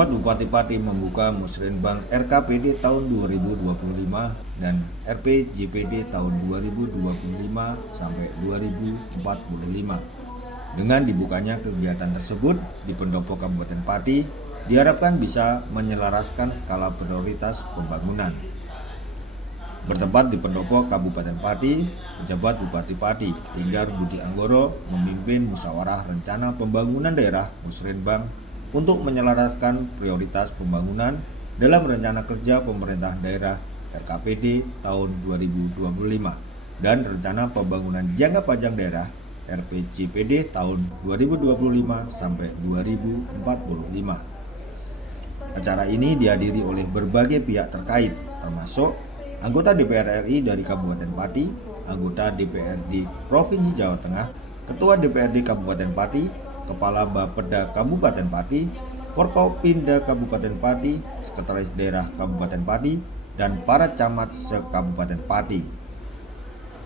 Pejabat Bupati Pati membuka Musrenbang RKPD tahun 2025 dan RPJPD tahun 2025 sampai 2045. Dengan dibukanya kegiatan tersebut di pendopo Kabupaten Pati, diharapkan bisa menyelaraskan skala prioritas pembangunan. Bertempat di pendopo Kabupaten Pati, pejabat Bupati Pati, Linggar Budi Anggoro memimpin musyawarah rencana pembangunan daerah Musrenbang untuk menyelaraskan prioritas pembangunan dalam rencana kerja pemerintah daerah RKPD tahun 2025 dan rencana pembangunan jangka panjang daerah RPJPD tahun 2025 sampai 2045. Acara ini dihadiri oleh berbagai pihak terkait, termasuk anggota DPR RI dari Kabupaten Pati, anggota DPRD Provinsi Jawa Tengah, Ketua DPRD Kabupaten Pati, Kepala Bapeda Kabupaten Pati, Forkopimda Kabupaten Pati, Sekretaris Daerah Kabupaten Pati, dan para camat se-Kabupaten Pati.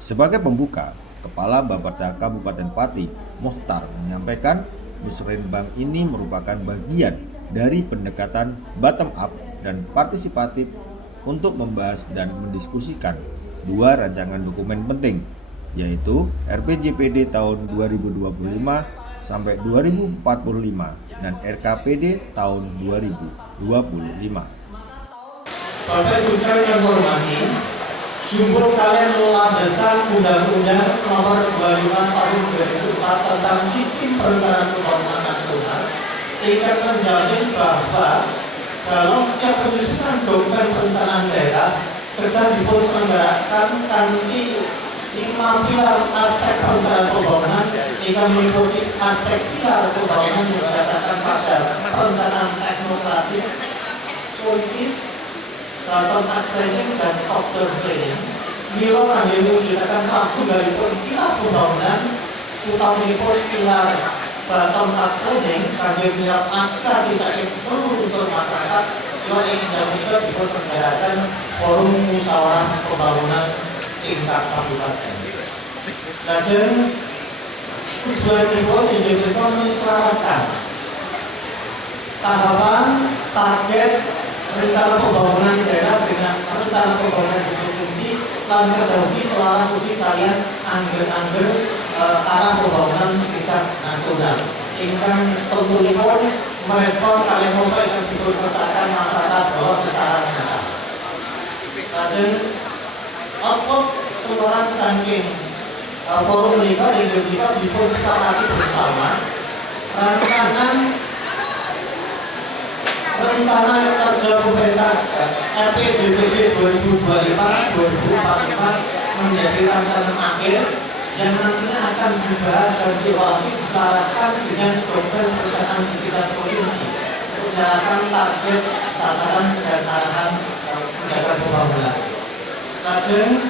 Sebagai pembuka, Kepala Bapeda Kabupaten Pati, Mohtar, menyampaikan Musrenbang ini merupakan bagian dari pendekatan bottom up dan partisipatif untuk membahas dan mendiskusikan dua rancangan dokumen penting, yaitu RPJPD tahun 2025 sampai 2045 dan RKPD tahun 2025. Bapak Ibu sekalian yang hormati, jumhur kalian landasan Undang-Undang Nomor 25 Tahun 2004 tentang Sistem Perencanaan Pembangunan Nasional ingin menjamin bahwa dalam setiap penyusunan dokumen perencanaan daerah kerja diselenggarakan kanthi 5 pilar aspek perencanaan pembangunan yang meliputi aspek pilar pembangunan yang berdasarkan pada perencanaan teknokratik, politis, bottom-up planning, dan top-down planning. Milo kami mewujudkan salah satu dari pilar pembangunan utamanya pilar bottom-up planning kami menyiap aspirasi sakit seluruh unsur masyarakat yang ingin jaminan diselenggarakan forum musyawarah pembangunan tingkat kabupaten. Lajeng tujuan itu dijadikan menyelaraskan tahapan target rencana pembangunan daerah dengan rencana pembangunan provinsi lan kedahuluan selaras uji kalian angger-angger arah pembangunan tingkat nasional. Ingkang tentuipun merespon kalian mobile yang diperkesakan masyarakat bawah secara nyata. Lajeng output tuturan saking forum legal yang ketika disepakati bersama rencana kerja pemerintah RPJPD 2025-2045 menjadi rancangan akhir yang nantinya akan dibahas dan dievaluasi diselaraskan dengan dokumen perencanaan di tingkat provinsi untuk menjelaskan target, sasaran, dan arahan kebijakan pembangunan. Lajeng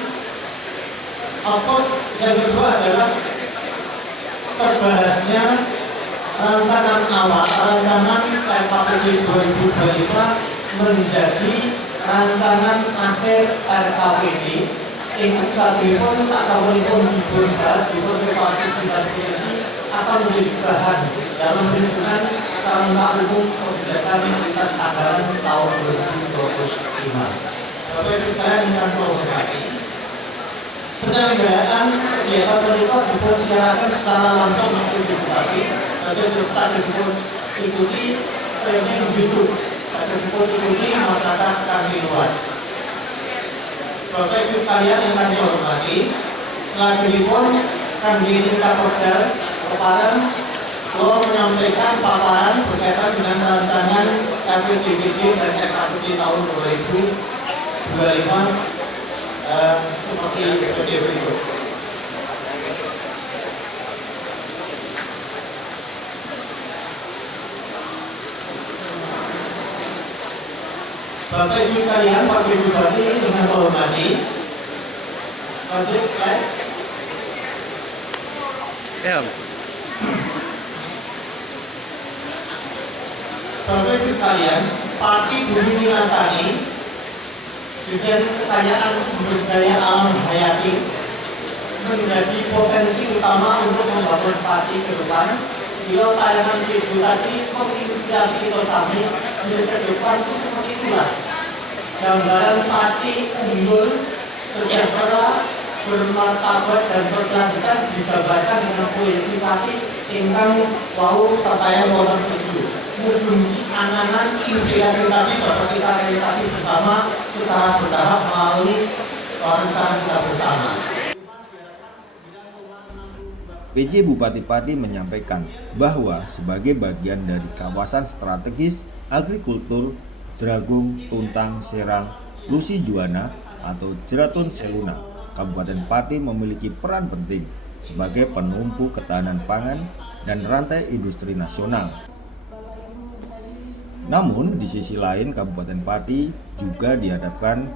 output yang kedua adalah terbahasnya rancangan awal, rancangan RKPD 2025 menjadi rancangan akhir RKPD yang selanjutnya sasaranipun dibahas di evaluasi tingkat provinsi akan menjadi bahan dalam menyusun kerangka umum kebijakan lintas anggaran tahun 2025. Bapak Ibu sekalian yang hormati, penyelenggaraan kegiatan terlibat dipersilakan secara langsung oleh Bupati dan serta diikuti streaming YouTube, diikuti masyarakat kami luas. Bapak Ibu sekalian yang kami hormati, selanjutnya kami tingkat Kopdar Kepareng menyampaikan paparan berkaitan dengan rancangan RPJPD dan RKPD tahun 2025 seperti berikut. Bapak Ibu sekalian, Pak Ibu Bupati dengan hormati, lanjut slide. Bapak Ibu sekalian, Pati Bumi Nilantani dengan kekayaan sumber daya alam hayati menjadi potensi utama untuk membangun Pati ke depan Bila tayangan video tadi menginspirasi kita sami untuk ke depan itu seperti itulah. Gambaran pati unggul, sejahtera, bermartabat dan berkelanjutan digambarkan dengan proyeksi pati ingkang wau pertanyaan wonten video. Mugi angan-angan inspirasi tadi dapat kita realisasi bersama secara bertahap melalui rencana kita bersama. PJ Bupati Pati menyampaikan bahwa sebagai bagian dari kawasan strategis agrikultur Jeragung, Tuntang, Serang, Lusi Juwana atau Jeratun Seluna, Kabupaten Pati memiliki peran penting sebagai penumpu ketahanan pangan dan rantai industri nasional. Namun di sisi lain Kabupaten Pati juga dihadapkan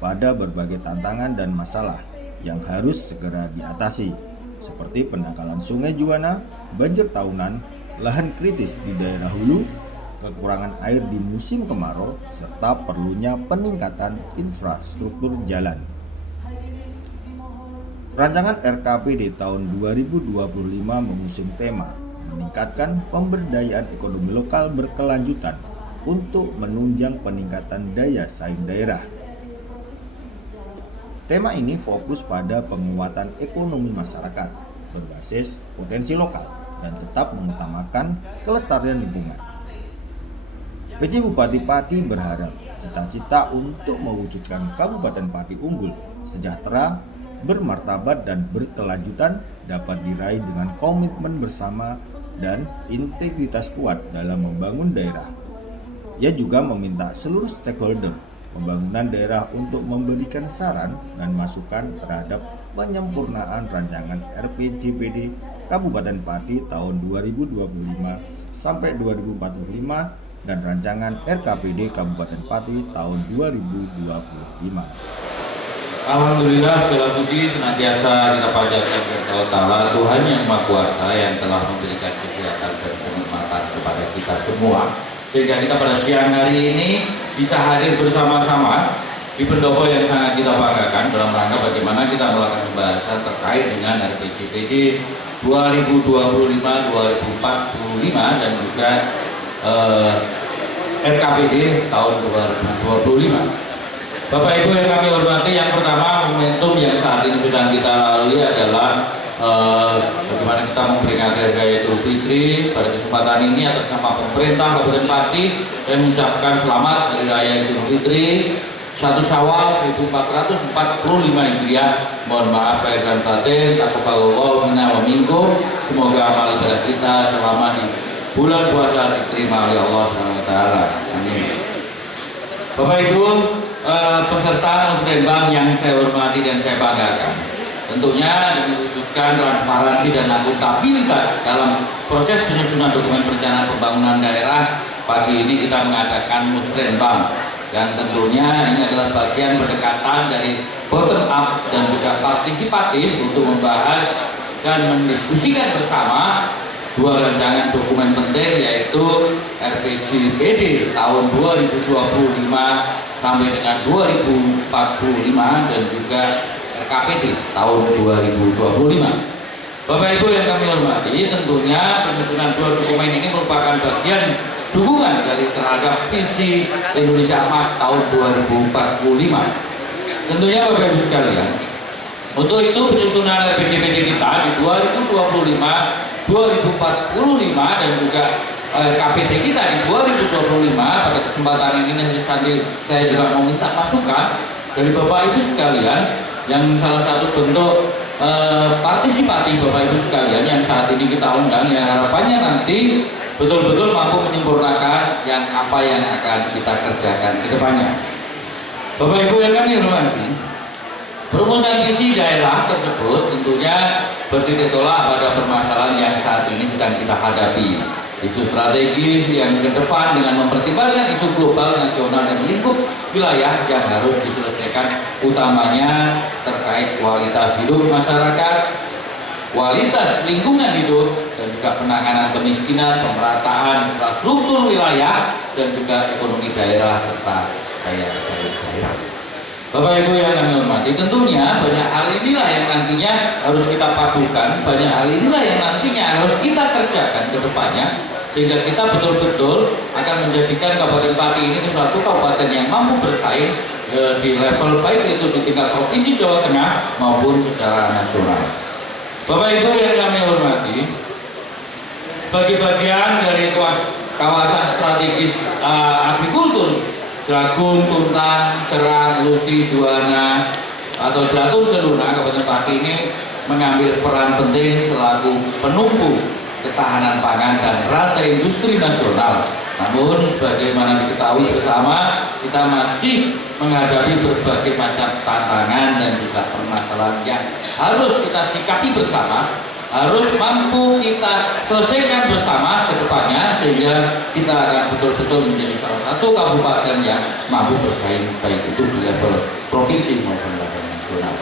pada berbagai tantangan dan masalah yang harus segera diatasi, seperti pendangkalan Sungai Juwana, banjir tahunan, lahan kritis di daerah hulu, kekurangan air di musim kemarau, serta perlunya peningkatan infrastruktur jalan. Rancangan RKPD tahun 2025 mengusung tema meningkatkan pemberdayaan ekonomi lokal berkelanjutan untuk menunjang peningkatan daya saing daerah. Tema ini fokus pada penguatan ekonomi masyarakat berbasis potensi lokal dan tetap mengutamakan kelestarian lingkungan. PJ Bupati Pati berharap cita-cita untuk mewujudkan Kabupaten Pati unggul, sejahtera, bermartabat dan berkelanjutan dapat diraih dengan komitmen bersama dan integritas kuat dalam membangun daerah. Ia juga meminta seluruh stakeholder pembangunan daerah untuk memberikan saran dan masukan terhadap penyempurnaan rancangan RPJPD Kabupaten Pati tahun 2025 sampai 2045 dan rancangan RKPD Kabupaten Pati tahun 2025. Alhamdulillah, segala puji senantiasa kita panjatkan kepada Allah Ta'ala, Tuhan yang Maha Kuasa yang telah memberikan kesehatan dan kenikmatan kepada kita semua, sehingga kita pada siang hari ini bisa hadir bersama-sama di pendopo yang sangat kita banggakan dalam rangka bagaimana kita melakukan pembahasan terkait dengan RPJPD 2025-2045 dan juga RKPD tahun 2025. Bapak Ibu yang kami hormati, yang pertama momentum yang saat ini sedang kita lalui adalah bagaimana kita memberikan Hari Idul Fitri. Pada kesempatan ini atas nama pemerintah Kabupaten Pati saya mengucapkan selamat Hari Raya Idul Fitri 1 Syawal 1445 Hijriah. Mohon maaf lahir dan batin, taqabbalallahu minna wa minkum. Semoga amal ibadah kita selama di bulan puasa diterima oleh Allah SWT. Amin. Bapak Ibu, peserta musrenbang yang saya hormati dan saya banggakan, tentunya diwujudkan transparansi dan akuntabilitas dalam proses penyusunan dokumen perencanaan pembangunan daerah. Pagi ini kita mengadakan musrenbang dan tentunya ini adalah bagian pendekatan dari bottom up dan juga partisipatif untuk membahas dan mendiskusikan bersama dua rancangan dokumen penting, yaitu RPJPD tahun 2025 sampai dengan 2045 dan juga RKPD tahun 2025. Bapak Ibu yang kami hormati, tentunya penyusunan dua dokumen ini merupakan bagian dukungan dari terhadap visi Indonesia Emas tahun 2045. Tentunya Bapak Ibu sekalian, untuk itu penyusunan RPJPD kita di 2025, 2045 dan juga KPD kita di 2025. Pada kesempatan ini nanti saya juga mau minta masukan dari Bapak Ibu sekalian, yang salah satu bentuk partisipatif Bapak Ibu sekalian yang saat ini kita undang, yang harapannya nanti betul-betul mampu menyempurnakan yang apa yang akan kita kerjakan ke depannya. Bapak Ibu yang kami hormati, perumusan visi daerah tersebut tentunya bertitik tolak pada permasalahan yang saat ini sedang kita hadapi. Isu strategis yang ke depan dengan mempertimbangkan isu global, nasional, dan lingkup wilayah yang harus diselesaikan, utamanya terkait kualitas hidup masyarakat, kualitas lingkungan hidup, dan juga penanganan kemiskinan, pemerataan infrastruktur wilayah, dan juga ekonomi daerah serta daya saing daerah. Bapak Ibu yang kami hormati, tentunya banyak hal inilah yang nantinya harus kita padukan, banyak hal inilah yang nantinya harus kita kerjakan ke depannya, sehingga kita betul-betul akan menjadikan Kabupaten Pati ini suatu kabupaten yang mampu bersaing di level baik itu di tingkat provinsi Jawa Tengah maupun secara nasional. Bapak Ibu yang kami hormati, bagi bagian dari kawasan strategis agrikultur Jagung, Tuntang, Serang, Lusi, Juwana, atau Jatun Seluna, Kabupaten Pati ini mengambil peran penting selaku penumpu ketahanan pangan dan rantai industri nasional. Namun, sebagaimana diketahui bersama, kita masih menghadapi berbagai macam tantangan dan juga permasalahan yang harus kita sikapi bersama, harus mampu kita selesaikan bersama ke depannya, sehingga kita akan betul-betul menjadi salah satu kabupaten yang mampu bersaing baik itu di level provinsi maupun level nasional.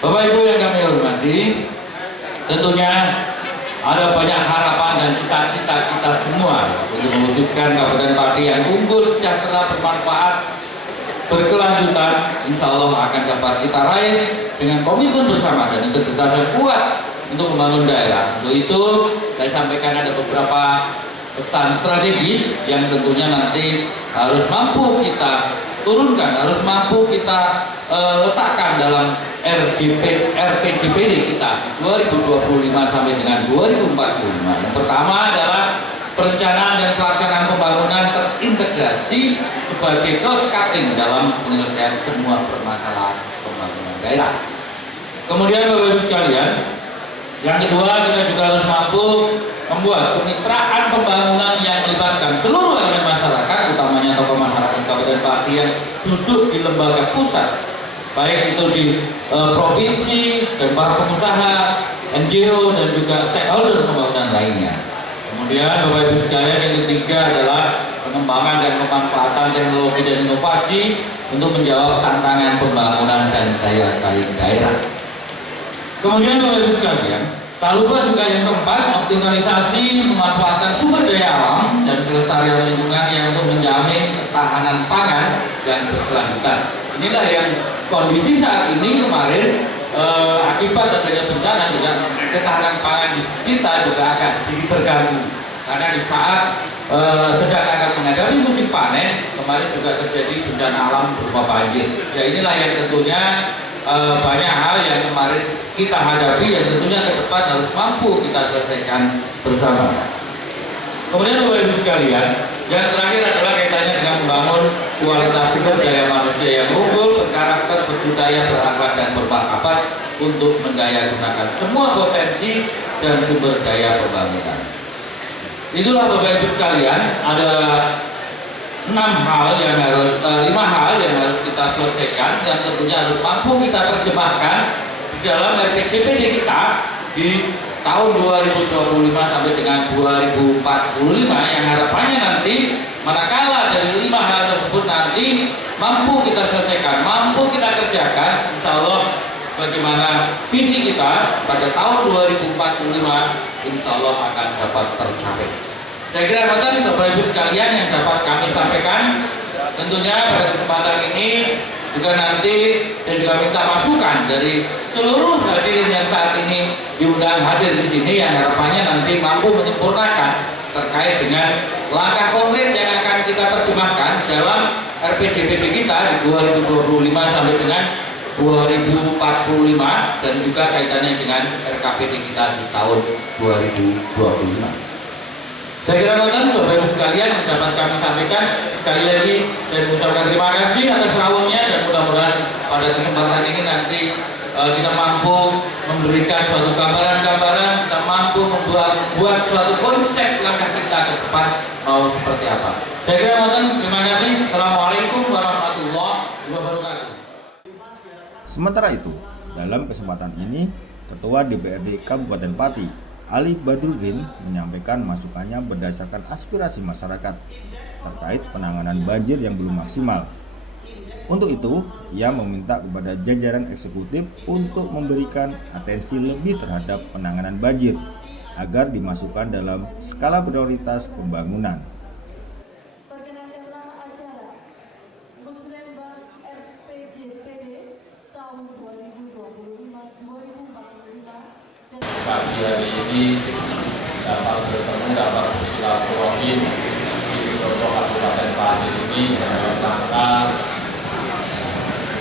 Bapak Ibu yang kami hormati, tentunya ada banyak harapan dan cita-cita kita semua untuk mewujudkan Kabupaten Pati yang unggul, sejahtera, bermanfaat, berkelanjutan, insya Allah akan dapat kita raih dengan komitmen bersama dan integritas yang kuat untuk membangun daerah. Untuk itu saya sampaikan ada beberapa pesan strategis yang tentunya nanti harus mampu kita turunkan, harus mampu kita letakkan dalam RPJPD kita 2025 sampai dengan 2045. Yang pertama adalah perencanaan dan pelaksanaan pembangunan terintegrasi sebagai cost cutting dalam penyelesaian semua permasalahan pembangunan daerah. Kemudian Bapak Ibu sekalian, yang kedua, kita juga harus mampu membuat kemitraan pembangunan yang melibatkan seluruh elemen masyarakat, utamanya tokoh masyarakat Kabupaten Pati yang duduk di lembaga pusat, baik itu di provinsi dan para pengusaha, NGO dan juga stakeholder pembangunan lainnya. Kemudian Bapak Ibu sekalian, yang ketiga adalah pengembangan dan pemanfaatan teknologi dan inovasi untuk menjawab tantangan pembangunan dan daya saing daerah. Kemudian Bapak Ibu sekalian, tak lupa juga yang keempat, optimalisasi memanfaatkan sumber daya alam dan kelestarian lingkungan yang untuk menjamin ketahanan pangan dan berkelanjutan. Inilah yang kondisi saat ini kemarin akibat adanya bencana juga ketahanan pangan di kita juga akan sedikit terganggu, karena di saat sedang akan menghadapi musim panen kemarin juga terjadi bencana alam berupa banjir. Ya, inilah yang tentunya banyak hal yang kemarin kita hadapi yang tentunya ke depan harus mampu kita selesaikan bersama. Kemudian Bapak Ibu sekalian, yang terakhir adalah kaitannya dengan membangun kualitas sumber daya manusia yang unggul, berkarakter, berbudaya, berakhlak dan bermartabat untuk mendaya gunakan semua potensi dan sumber daya pembangunan. Itulah Bapak Ibu sekalian, ada 5 hal yang harus kita selesaikan, yang tentunya harus mampu kita terjemahkan di dalam RPJPD kita di tahun 2025 sampai dengan 2045, yang harapannya nanti manakala dari 5 hal tersebut nanti mampu kita selesaikan, mampu kita kerjakan, insya Allah bagaimana visi kita pada tahun 2045 insya Allah akan dapat tercapai. Saya kira Bapak Ibu sekalian yang dapat kami sampaikan. Tentunya pada kesempatan ini juga nanti saya juga minta masukan dari seluruh hadirin yang saat ini diundang hadir di sini, yang harapannya nanti mampu menyempurnakan terkait dengan langkah konkret yang akan kita terjemahkan dalam RPJPD kita di 2025 sampai dengan 2045 dan juga kaitannya dengan RKPD kita di tahun 2025. Saya kira Bapak Ibu sekalian yang dapat kami sampaikan. Sekali lagi saya mengucapkan terima kasih atas rawuhnya, dan mudah-mudahan pada kesempatan ini nanti kita mampu memberikan suatu gambaran-gambaran, kita mampu membuat suatu konsep langkah kita ke depan mau seperti apa. Saya kira terima kasih. Assalamualaikum warahmatullahi wabarakatuh. Sementara itu, dalam kesempatan ini, Ketua DPRD Kabupaten Pati, Ali Badrudin, menyampaikan masukannya berdasarkan aspirasi masyarakat terkait penanganan banjir yang belum maksimal. Untuk itu, ia meminta kepada jajaran eksekutif untuk memberikan atensi lebih terhadap penanganan banjir agar dimasukkan dalam skala prioritas pembangunan. Perkenankanlah acara Musrembang RPJPD hari ini dapat bertemu, dapat bersilaturahmi di Dodo Kabupaten Pati ini dalam rangka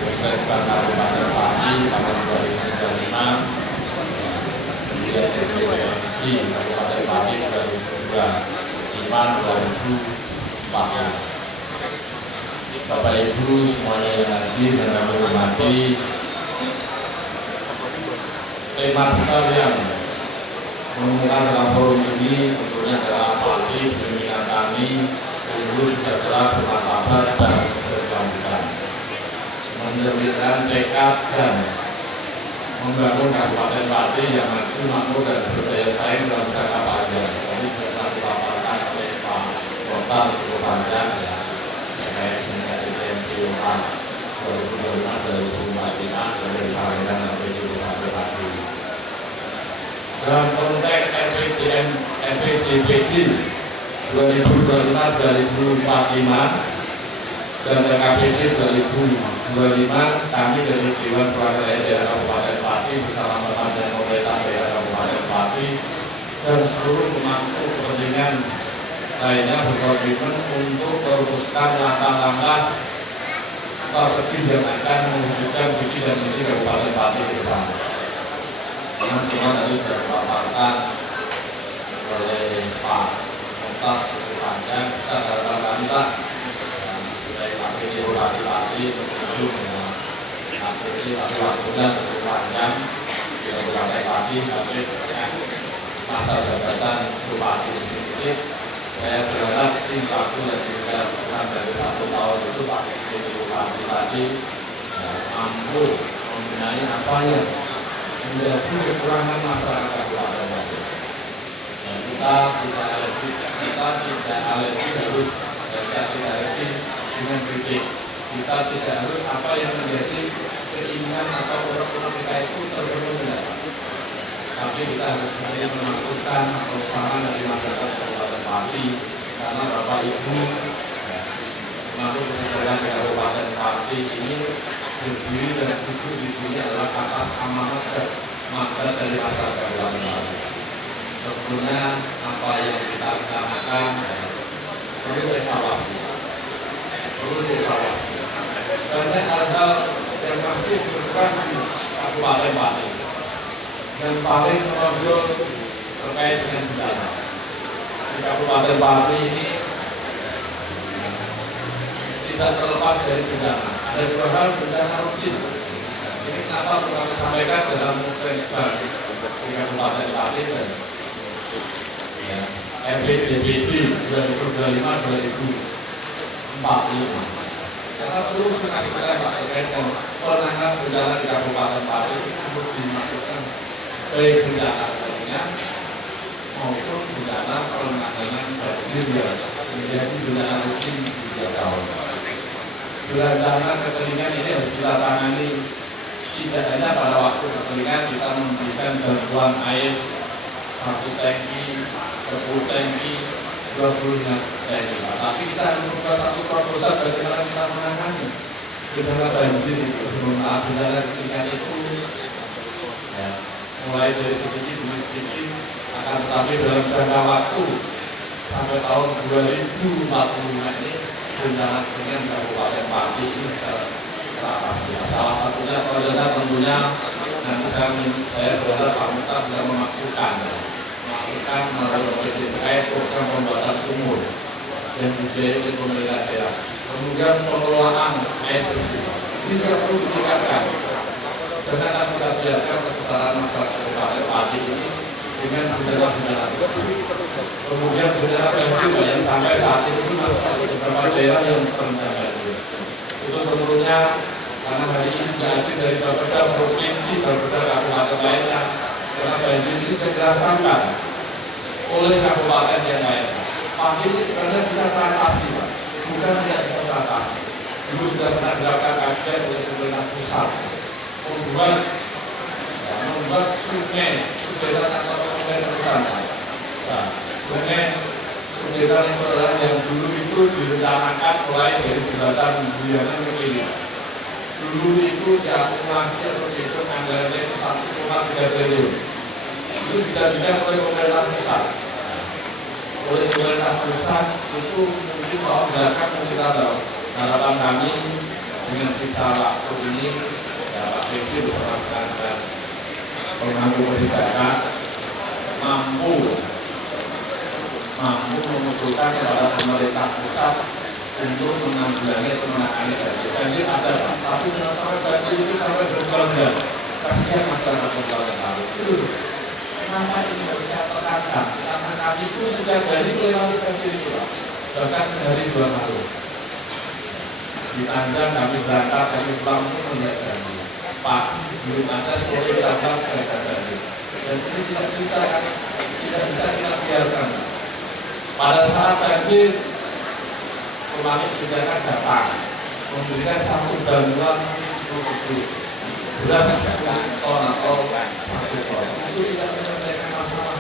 Musrenbang Kabupaten Pati tahun 2025, kemudian di Kabupaten Pati 2025-2040. Bapak Ibu semuanya yang hadir dan kami hormati, tema besar yang menemukan dalam forum ini tentunya adalah Pati pimpinan kami unggul, sejahtera, bermartabat dan berkelanjutan, mencerminkan tekad dan membangun Kabupaten Pati yang maju, makmur dan berdaya saing dalam jangka panjang. Ini telah dipaparkan oleh Pak Kota cukup panjang ya, terkait dengan SMP 2025-2045 dari Samarinda sampai Kabupaten Pati. Dalam konteks RPJMD 2025-2045 dan RKPD 2025, kami dari Dewan Perwakilan Daerah Kabupaten Pati bersama-sama dengan pemerintah daerah Kabupaten Pati dan seluruh pemangku kepentingan lainnya berkomitmen untuk merumuskan langkah-langkah strategi yang akan mewujudkan visi dan misi Kabupaten Pati ke depan. Yang semua tadi sudah dipaparkan oleh Pak Kota cukup panjang, bisa dalam kami Pak dari APC Pati meskipun APC tapi waktunya cukup panjang di Kabupaten Pati, tapi sebenarnya masa jabatan Bupati sedikit. Saya berharap tim waktu yang juga kurang dari 1 tahun itu Pak Bupati tadi mampu membenahi apa yang menjadi kekurangan masyarakat Kabupaten Pati. Dan kita tidak alergi harus dengan kritik. Kita tidak harus apa yang menjadi keinginan atau orang-orang kita itu terpenuhi, tapi kita harus kemudian memasukkan atau saran dari masyarakat Kabupaten Pati, karena Bapak Ibu mengatur kebijakan di Kabupaten Pati ini berdiri dan duduk di sini adalah atas amanat dan mandat dari masyarakat Kabupaten Pati. Tentunya apa yang kita rencanakan perlu evaluasi. Banyak hal-hal yang masih dilakukan di Kabupaten Pati. Yang paling menonjol terkait dengan bencana. Di Kabupaten Pati ini tidak terlepas dari bencana. Ada 2 hal bencana rutin. Ini kenapa kami sampaikan dalam Musrenbang di Kabupaten Pati dan RPJMD 2025-2045. Karena perlu kasih Pak terkait dengan penanganan bencana di Kabupaten Pati ini harus dimasukkan baik bencana lainnya maupun bencana penanganan banjir yang menjadi bencana rutin di setiap tahun. Bencana kekeringan ini harus kita tangani tidak hanya pada waktu kekeringan kita memberikan bantuan air 1 tangki, 10 tangki, 20 tangki, tapi kita membuat satu proposal bagaimana kita menangani bencana banjir itu, bencana kekeringan itu ya, mulai dari sedikit demi sedikit, akan tetapi dalam jangka waktu sampai tahun 2045 ini bencana kekeringan Kabupaten Pati ini bisa teratasi. Salah satunya tentunya nanti saya berharap Pak Muta bisa memasukkan melalui terkait program pembuatan sumur yang dibiayai oleh pemerintah daerah. Kemudian pengelolaan air bersih ini juga perlu ditingkatkan. Jangan kita biarkan kesetaraan masyarakat Kabupaten Pati ini dengan bencana tersebut. Kemudian bencana banjir yang sampai saat ini masih ada beberapa daerah yang terendam banjir. Itu tentunya karena hari ini juga hadir dari beberapa provinsi, beberapa kabupaten lainnya. Karena banjir ini dirasakan oleh kabupaten yang lain. Pati ini sebenarnya bisa teratasi, Pak. Bukan tidak bisa teratasi. Ibu sudah pernah dilakukan kajian oleh pemerintah pusat membuat sungai atau sungai terusan. Nah, sungai itu adalah yang dulu itu direncanakan mulai dari jembatan Buyanan ke kiri. Dulu itu diakumulasi atau dihitung anggarannya itu 1,3 triliun. itu dijanjikan oleh pemerintah pusat. Oleh pemerintah pusat itu mungkin kalau tidak kita tahu. Harapan kami dengan sisa waktu ini, ya Pak PJ bersama dengan pemangku kebijakan mampu mengusulkan kepada pemerintah pusat untuk menanggulangi penanganan banjir ada, tapi jangan sampai banjir itu sampai berbulan-bulan. Kasihan masyarakat lokal yang lalu. Kenapa ini harus saya tekankan? Karena kami itu setiap hari melewati banjir itu, bahkan sehari 2 kali. Di Tanjung kami berangkat, kami pulang itu melihat banjir. Pagi belum ada, sore berangkat mereka banjir. Dan ini tidak bisa kita biarkan. Pada saat banjir, pemangku kebijakan datang memberikan satu bantuan 10 beras 1 ton atau 1 ton. Itu tidak menyelesaikan masalah.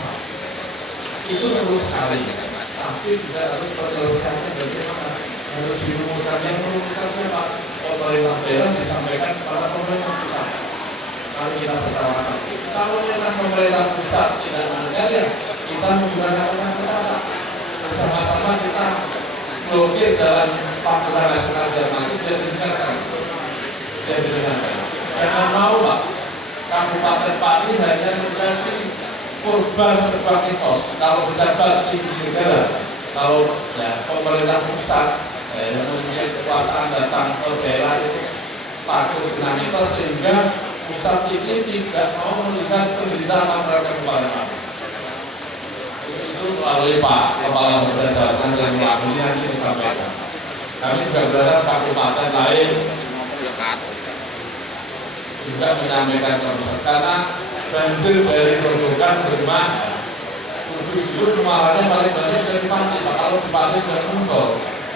Itu terus sekali. Tapi juga harus penyelesaiannya bagaimana? Harus dirumuskan. Yang merumuskan siapa? Pemerintah daerah disampaikan kepada pemerintah pusat. Mari kita bersama-sama. Kalau memang pemerintah pusat tidak mendengar, ya kita menggunakan kata-kata. Bersama-sama kita blokir jalan Pantura Nasional dan masih tidak didengarkan. Jangan mau Pak, Kabupaten Pati hanya menjadi korban sebuah mitos. Kalau pejabat tinggi negara, kalau ya, pemerintah pusat yang mempunyai kekuasaan datang ke daerah itu takut dengan mitos sehingga pusat ini tidak mau melihat penderitaan masyarakat Kabupaten. Itu melalui Pak Kepala Berdasarkan yang melakukan yang kita sampaikan. Kami juga berharap kabupaten lain juga menyampaikan ke pusat karena banjir dari Grobogan Demak Kudus itu kemarinnya paling banyak dari Pati. Kalau di Pati dan Munggol,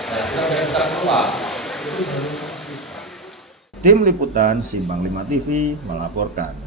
kita nggak bisa keluar. Itu baru. Tim Liputan Simpang 5 TV melaporkan.